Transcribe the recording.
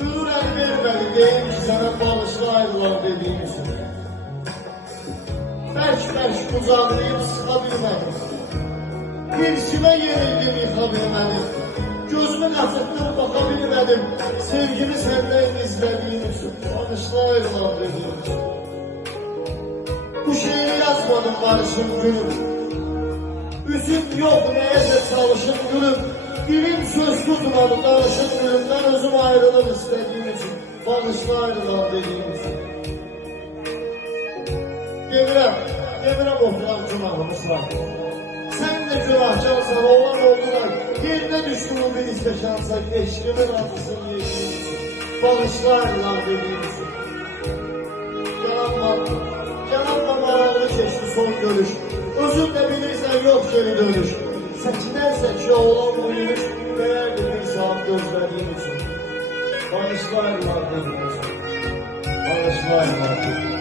Gülür el vermedi, deyim ki sana bağışla ayrılan dediğim için. Bərk qucaqlayıb sıxa bilmədim. Bir simə yerildim, yıxa bilmədim. Gözümü qatıqdırıb baxa bilmədim. Sevgimi səndən izlədiyim üçün. Bağışla ayrılan dediğim için. Bu şeiri yazmadım barışım gülüm. Üzüm yok neyse çalışım gülüm. Dilim söz tutmadı danışım gülüm. Ben özüm ayrılım istediğim için. Bağışla ayrılan dediğim için. Demirəm oturan günahımız var. Sen de günahkarsan olan oldular. Yerine düştü bu bir istekansa eşkimin acısını yediğim için. Bağışla ayrılan dediğim için. Yanamla maralı keçti son görüş. Özün de bilirsen yok geri dönüş. Səkidən səkiyə olan bu yürüş. Değerli bir saat gözlediğim için. Bağışla ayrılan dediğim için. Bağışla ayrılan dediğim için.